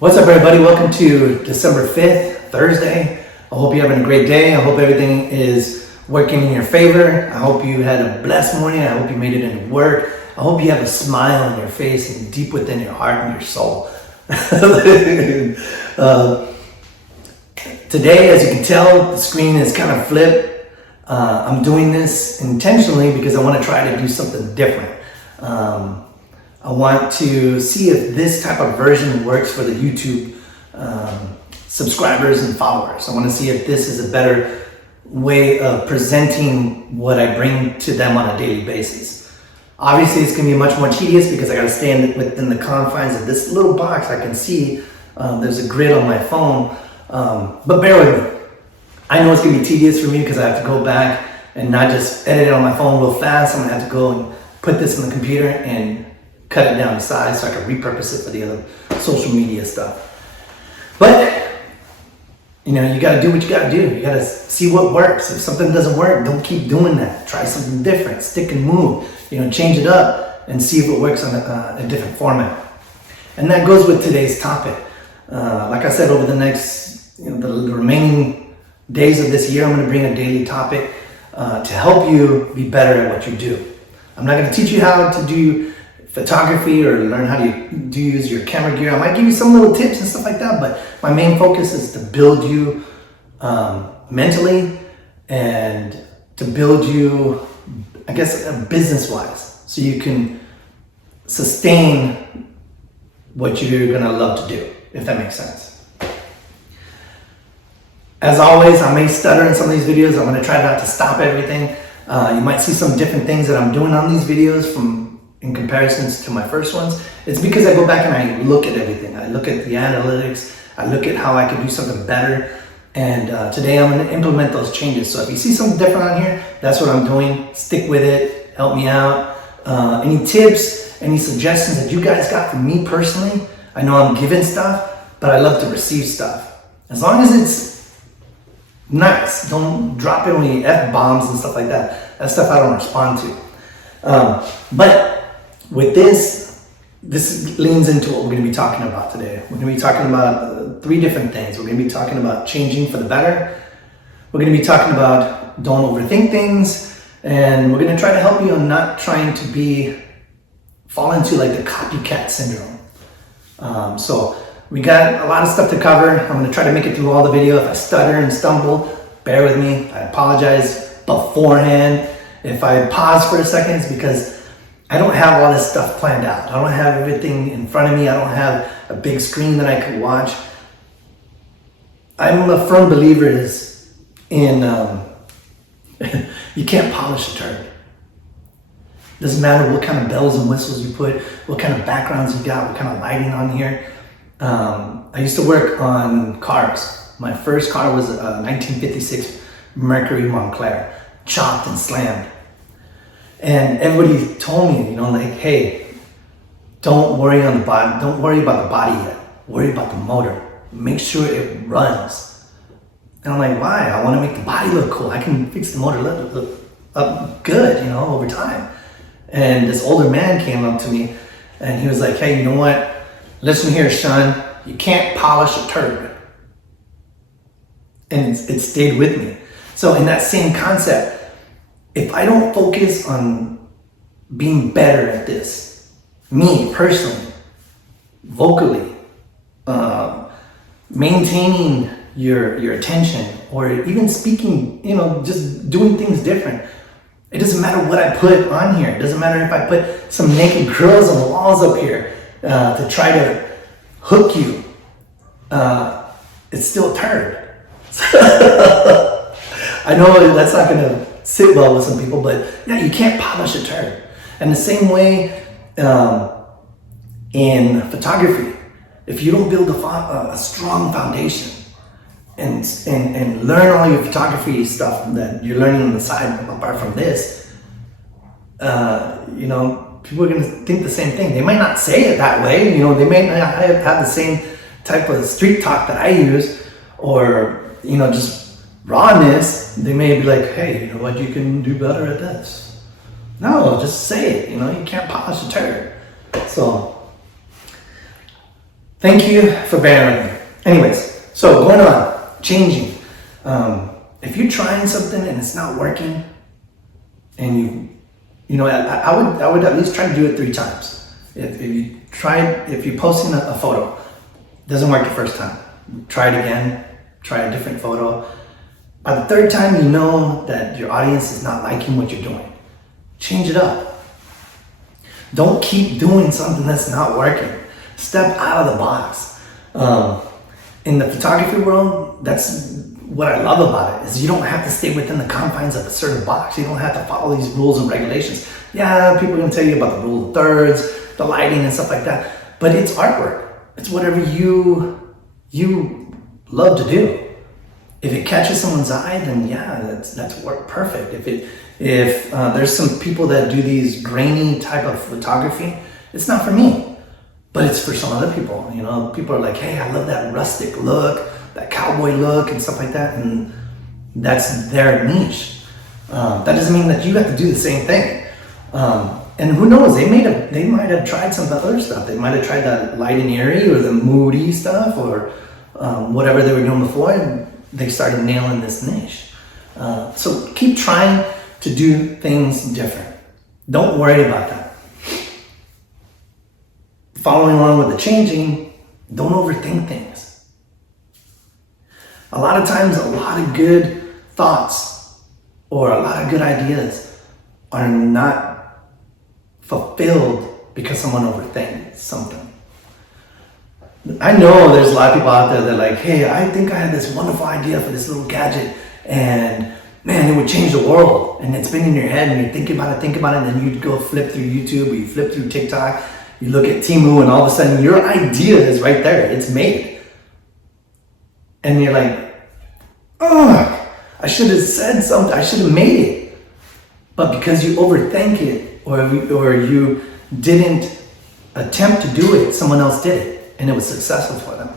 What's up, everybody? Welcome to December 5th, Thursday. I hope you're having a great day. I hope everything is working in your favor. I hope you had a blessed morning. I hope you made it into work. I hope you have a smile on your face and deep within your heart and your soul. Today, as you can tell, the screen is kind of flipped. I'm doing this intentionally because I want to try to do something different. I want to see if this type of version works for the YouTube subscribers and followers. I want to see if this is a better way of presenting what I bring to them on a daily basis. Obviously, it's going to be much more tedious because I got to stay within the confines of this little box. I can see there's a grid on my phone, but bear with me. I know it's going to be tedious for me because I have to go back and not just edit it on my phone real fast. I'm going to have to go and put this in the computer and cut it down to size so I can repurpose it for the other social media stuff. But, you know, you gotta do what you gotta do. You gotta see what works. If something doesn't work, don't keep doing that. Try something different, stick and move. You know, change it up and see if it works on a different format. And that goes with today's topic. Like I said, over the next, the remaining days of this year, I'm gonna bring a daily topic to help you be better at what you do. I'm not gonna teach you how to do photography or learn how to use your camera gear. I might give you some little tips and stuff like that, but my main focus is to build you mentally and to build you, I guess, business-wise, so you can sustain what you're gonna love to do, if that makes sense. As always, I may stutter in some of these videos. I'm gonna try not to stop everything. You might see some different things that I'm doing on these videos in comparisons to my first ones. It's because I go back and I look at everything. I look at the analytics. I look at how I can do something better. And today I'm going to implement those changes. So if you see something different on here, that's what I'm doing. Stick with it. Help me out. Any tips, any suggestions that you guys got from me personally? I know I'm giving stuff, but I love to receive stuff. As long as it's nice. Don't drop it any F-bombs and stuff like that. That stuff I don't respond to. But with this leans into what we're going to be talking about today. We're going to be talking about three different things. We're going to be talking about changing for the better. We're going to be talking about don't overthink things. And we're going to try to help you on not trying to fall into like the copycat syndrome. So we got a lot of stuff to cover. I'm going to try to make it through all the video. If I stutter and stumble, bear with me. I apologize beforehand. If I pause for a second, it's because I don't have all this stuff planned out. I don't have everything in front of me. I don't have a big screen that I could watch. I'm a firm believer in you can't polish a turd. Doesn't matter what kind of bells and whistles you put, what kind of backgrounds you got, what kind of lighting on here. I used to work on cars. My first car was a 1956 Mercury Montclair, chopped and slammed. And everybody told me, like, hey, don't worry about the body yet. Worry about the motor. Make sure it runs. And I'm like, why? I want to make the body look cool. I can fix the motor look up good, over time. And this older man came up to me and he was like, hey, you know what? Listen here, son. You can't polish a turd. And it stayed with me. So in that same concept, if I don't focus on being better at this, me personally, vocally, maintaining your attention, or even speaking, just doing things different. It doesn't matter what I put on here. It doesn't matter if I put some naked girls on the walls up here to try to hook you. It's still a turd. I know that's not going to sit well with some people, but yeah, you can't polish a turd. And the same way in photography, if you don't build a strong foundation and learn all your photography stuff that you're learning on the side apart from this, people are going to think the same thing. They might not say it that way, they may not have the same type of street talk that I use, or just rawness. They may be like, hey, you know what, you can do better at this. No, just say it. You can't polish a turd. So Thank you for bearing with me. Anyways, so going on, changing. If you're trying something and it's not working, and I would at least try to do it 3 times. If you're posting a photo, doesn't work the first time, try it again, try a different photo. By the 3rd time, you know that your audience is not liking what you're doing. Change it up. Don't keep doing something that's not working. Step out of the box. In the photography world, that's what I love about it, is you don't have to stay within the confines of a certain box. You don't have to follow these rules and regulations. Yeah, people are gonna tell you about the rule of thirds, the lighting and stuff like that, but it's artwork. It's whatever you love to do. If it catches someone's eye, then yeah, that's work perfect. If there's some people that do these grainy type of photography, it's not for me, but it's for some other people. You know, people are like, hey, I love that rustic look, that cowboy look and stuff like that, and that's their niche. That doesn't mean that you have to do the same thing. And who knows, they might have tried some other stuff. They might have tried that light and airy or the moody stuff or whatever they were doing before, and they started nailing this niche. So keep trying to do things different. Don't worry about that. Following along with the changing, don't overthink things. A lot of times, a lot of good thoughts or a lot of good ideas are not fulfilled because someone overthinks something. I know there's a lot of people out there that are like, hey, I think I had this wonderful idea for this little gadget and man, it would change the world. And it's been in your head and you're thinking about it, and then you go flip through YouTube or you flip through TikTok, you look at Temu, and all of a sudden your idea is right there, it's made. And you're like, oh, I should have said something, I should have made it. But because you overthink it or you didn't attempt to do it, someone else did it. And it was successful for them.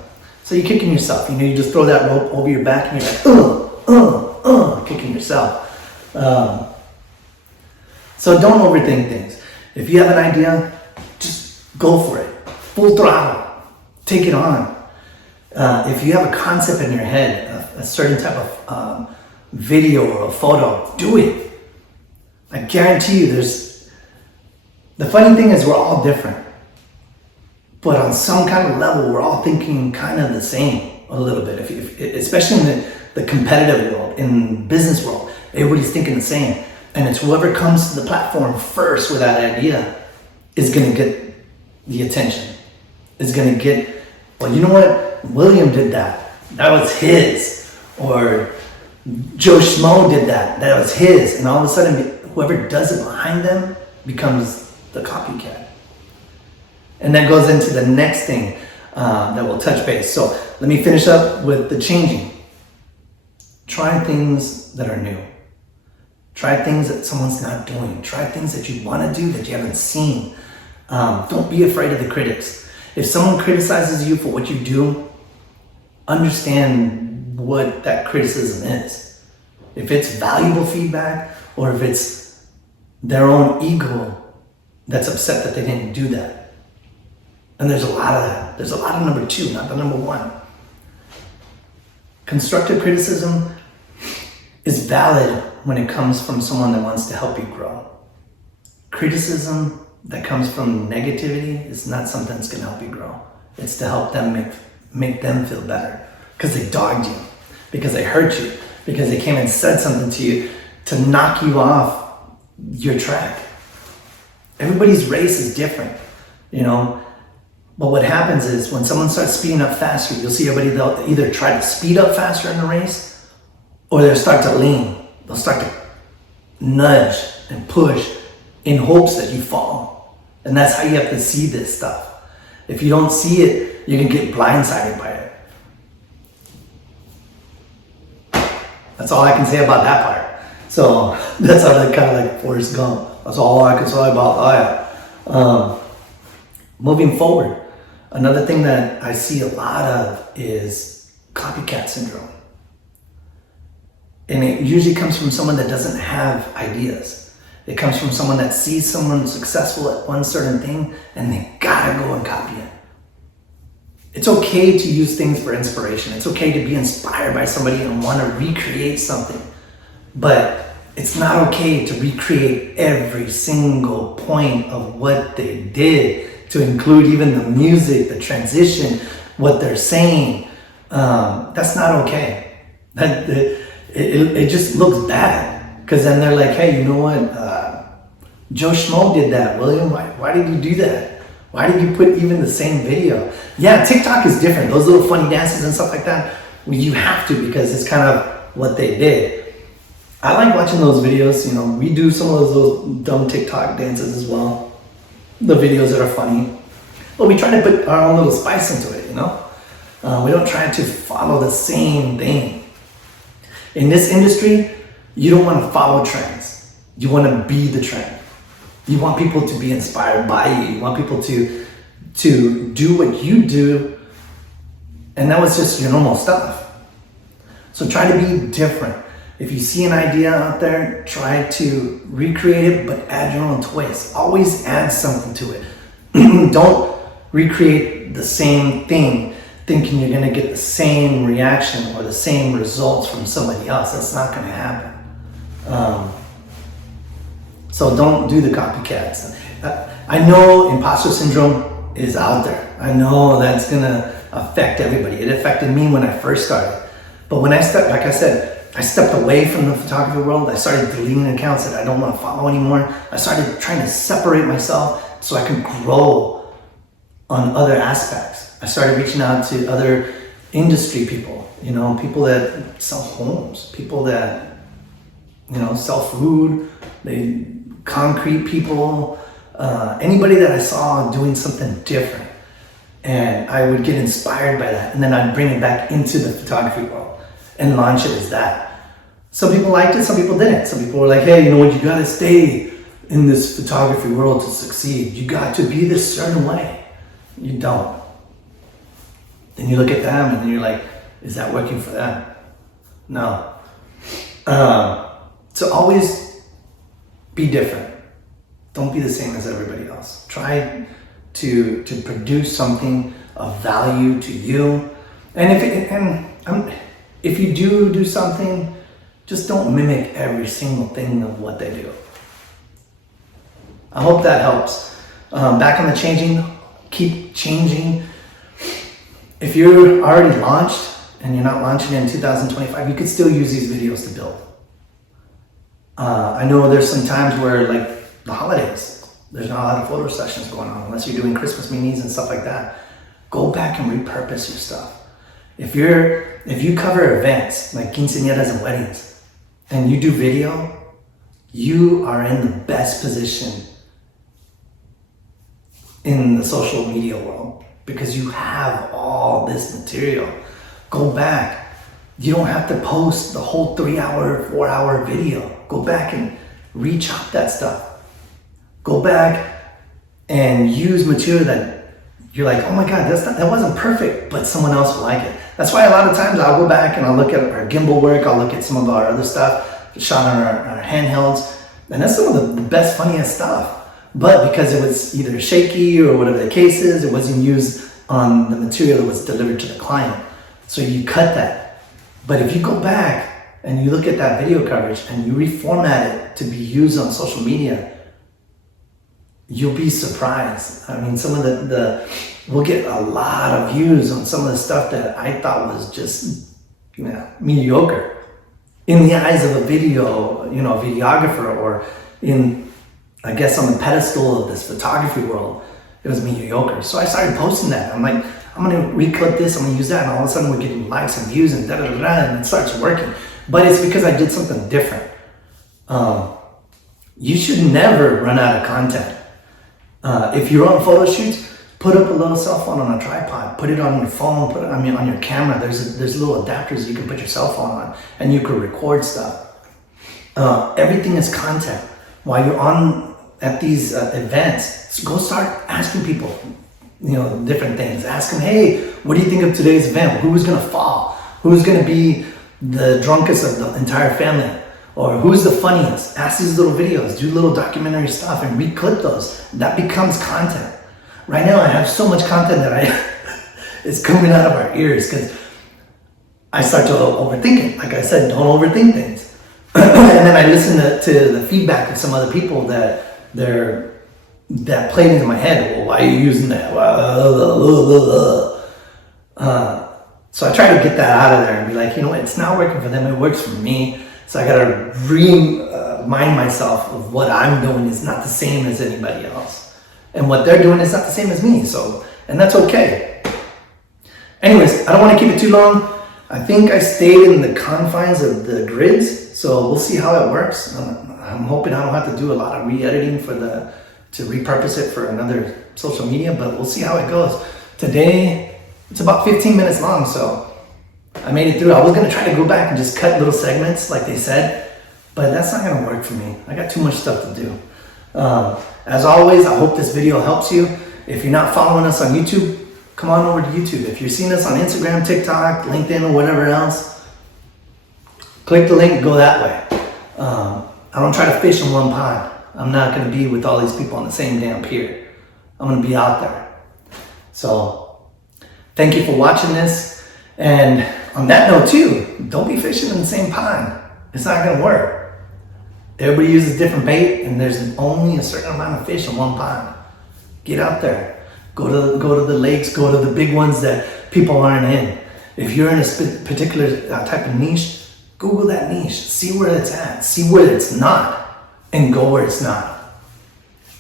So you're kicking yourself. You know, you just throw that rope over your back and you're like, kicking yourself. So don't overthink things. If you have an idea, just go for it. Full throttle. Take it on. If you have a concept in your head, a certain type of video or a photo, do it. I guarantee you the funny thing is we're all different. But on some kind of level, we're all thinking kind of the same a little bit. Especially in the competitive world, in business world, everybody's thinking the same. And it's whoever comes to the platform first with that idea is going to get the attention. Is going to get, well, you know what? William did that. That was his. Or Joe Schmo did that. That was his. And all of a sudden, whoever does it behind them becomes the copycat. And that goes into the next thing that we'll touch base. So let me finish up with the changing. Try things that are new. Try things that someone's not doing. Try things that you want to do that you haven't seen. Don't be afraid of the critics. If someone criticizes you for what you do, understand what that criticism is. If it's valuable feedback or if it's their own ego that's upset that they didn't do that. And there's a lot of that. There's a lot of number 2, not the number 1. Constructive criticism is valid when it comes from someone that wants to help you grow. Criticism that comes from negativity is not something that's going to help you grow. It's to help them make them feel better because they dogged you, because they hurt you, because they came and said something to you to knock you off your track. Everybody's race is different, you know. But what happens is when someone starts speeding up faster, you'll see everybody, they'll either try to speed up faster in the race or they'll start to lean. They'll start to nudge and push in hopes that you fall. And that's how you have to see this stuff. If you don't see it, you can get blindsided by it. That's all I can say about that part. So that's how that kind of like Forrest Gump. That's all I can say about that. Moving forward, another thing that I see a lot of is copycat syndrome. And it usually comes from someone that doesn't have ideas. It comes from someone that sees someone successful at one certain thing and they gotta go and copy it. It's okay to use things for inspiration. It's okay to be inspired by somebody and want to recreate something. But it's not okay to recreate every single point of what they did, to include even the music, the transition, what they're saying. That's not okay. It just looks bad. Because then they're like, hey, you know what? Joe Schmo did that. William, why did you do that? Why did you put even the same video? Yeah, TikTok is different. Those little funny dances and stuff like that, you have to, because it's kind of what they did. I like watching those videos. You know, we do some of those dumb TikTok dances as well. The videos that are funny. But we try to put our own little spice into it, you know? We don't try to follow the same thing. In this industry, you don't want to follow trends. You want to be the trend. You want people to be inspired by you. You want people to do what you do, and that was just your normal stuff. So try to be different. If you see an idea out there, try to recreate it, but add your own twist. Always add something to it. Don't recreate the same thing thinking you're going to get the same reaction or the same results from somebody else. That's not going to happen. So don't do the copycats. I know imposter syndrome is out there. I know that's going to affect everybody. It affected me when I first started. But when I stepped away from the photography world. I started deleting accounts that I don't want to follow anymore. I started trying to separate myself so I can grow on other aspects. I started reaching out to other industry people, you know, people that sell homes, people that, you know, sell food, concrete people, anybody that I saw doing something different. And I would get inspired by that. And then I'd bring it back into the photography world and launch it as that. Some people liked it, some people didn't. Some people were like, hey, you know what, you gotta stay in this photography world to succeed. You got to be this certain way. You don't. Then you look at them and then you're like, is that working for them? No. So always be different. Don't be the same as everybody else. Try to produce something of value to you. And if you do something, just don't mimic every single thing of what they do. I hope that helps. Back on the changing, keep changing. If you're already launched and you're not launching in 2025, you could still use these videos to build. I know there's some times where, like the holidays, there's not a lot of photo sessions going on unless you're doing Christmas minis and stuff like that. Go back and repurpose your stuff. If you cover events like quinceañeras and weddings and you do video, you are in the best position in the social media world because you have all this material. Go back. You don't have to post the whole 3-hour, 4-hour video. Go back and rechop that stuff. Go back and use material that you're like, oh my God, that wasn't perfect, but someone else will like it. That's why a lot of times I'll go back and I'll look at our gimbal work, I'll look at some of our other stuff, shot on our handhelds, and that's some of the best, funniest stuff. But because it was either shaky or whatever the case is, it wasn't used on the material that was delivered to the client. So you cut that. But if you go back and you look at that video coverage and you reformat it to be used on social media, you'll be surprised. I mean, some of we'll get a lot of views on some of the stuff that I thought was just, mediocre. In the eyes of a videographer, or I guess on the pedestal of this photography world, it was mediocre. So I started posting that. I'm like, I'm gonna reclip this, I'm gonna use that, and all of a sudden we're getting likes and views and and it starts working. But it's because I did something different. You should never run out of content. If you're on photo shoots, put up a little cell phone on a tripod, put it on your phone, on your camera. There's little adapters you can put your cell phone on, and you can record stuff. Everything is content. While you're at these events, go start asking people, different things. Ask them, hey, what do you think of today's event? Who's gonna fall? Who's gonna be the drunkest of the entire family? Or who's the funniest? Ask these little videos, do little documentary stuff and reclip those. That becomes content. Right now I have so much content that It's coming out of our ears because I start to overthink it. Like I said, don't overthink things. And then I listen to the feedback of some other people that played into my head. Well, why are you using that? So I try to get that out of there and be like, you know what, it's not working for them, it works for me. So I gotta remind myself of what I'm doing is not the same as anybody else. And what they're doing is not the same as me, and that's okay. Anyways, I don't wanna keep it too long. I think I stayed in the confines of the grids, so we'll see how it works. I'm hoping I don't have to do a lot of re-editing to repurpose it for another social media, but we'll see how it goes. Today, it's about 15 minutes long, so I made it through. I was gonna try to go back and just cut little segments like they said, but that's not gonna work for me. I got too much stuff to do. As always, I hope this video helps you. If you're not following us on YouTube, come on over to YouTube. If you're seeing us on Instagram, TikTok, LinkedIn, or whatever else, click the link, go that way. I don't try to fish in one pond. I'm not gonna be with all these people on the same damn pier. I'm gonna be out there. So, thank you for watching this. And on that note too, don't be fishing in the same pond. It's not gonna work. Everybody uses different bait and there's only a certain amount of fish in one pond. Get out there. Go to the lakes, go to the big ones that people aren't in. If you're in a particular type of niche, Google that niche. See where it's at. See where it's not and go where it's not.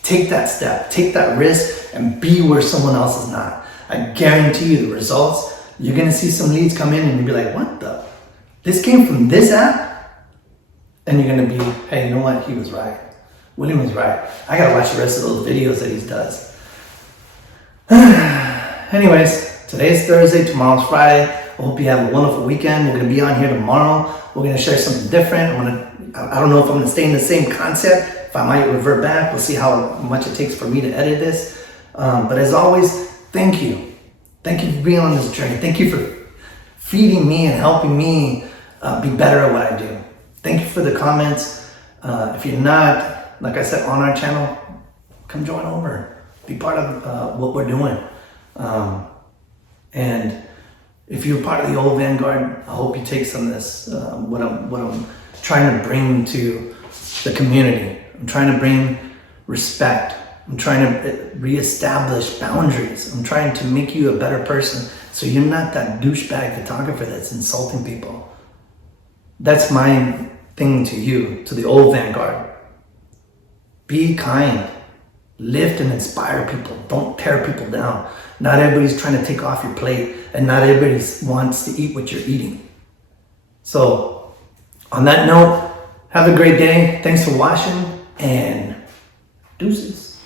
Take that step, take that risk and be where someone else is not. I guarantee you the results, you're gonna see some leads come in and you'll be like, what the? This came from this app? And you're gonna be, hey, you know what? He was right. William was right. I gotta watch the rest of those videos that he does. Anyways, today's Thursday, tomorrow's Friday. I hope you have a wonderful weekend. We're gonna be on here tomorrow. We're gonna share something different. I don't know if I'm gonna stay in the same concept. If I might revert back, we'll see how much it takes for me to edit this. But as always, thank you. Thank you for being on this journey. Thank you for feeding me and helping me be better at what I do. Thank you for the comments. If you're not, like I said, on our channel, come join over. Be part of what we're doing. And if you're part of the old Vanguard, I hope you take some of this, what I'm trying to bring to the community. I'm trying to bring respect. I'm trying to reestablish boundaries. I'm trying to make you a better person so you're not that douchebag photographer that's insulting people. That's my thing to you, to the old Vanguard. Be kind. Lift and inspire people. Don't tear people down. Not everybody's trying to take off your plate and not everybody wants to eat what you're eating. So, on that note, have a great day. Thanks for watching and deuces.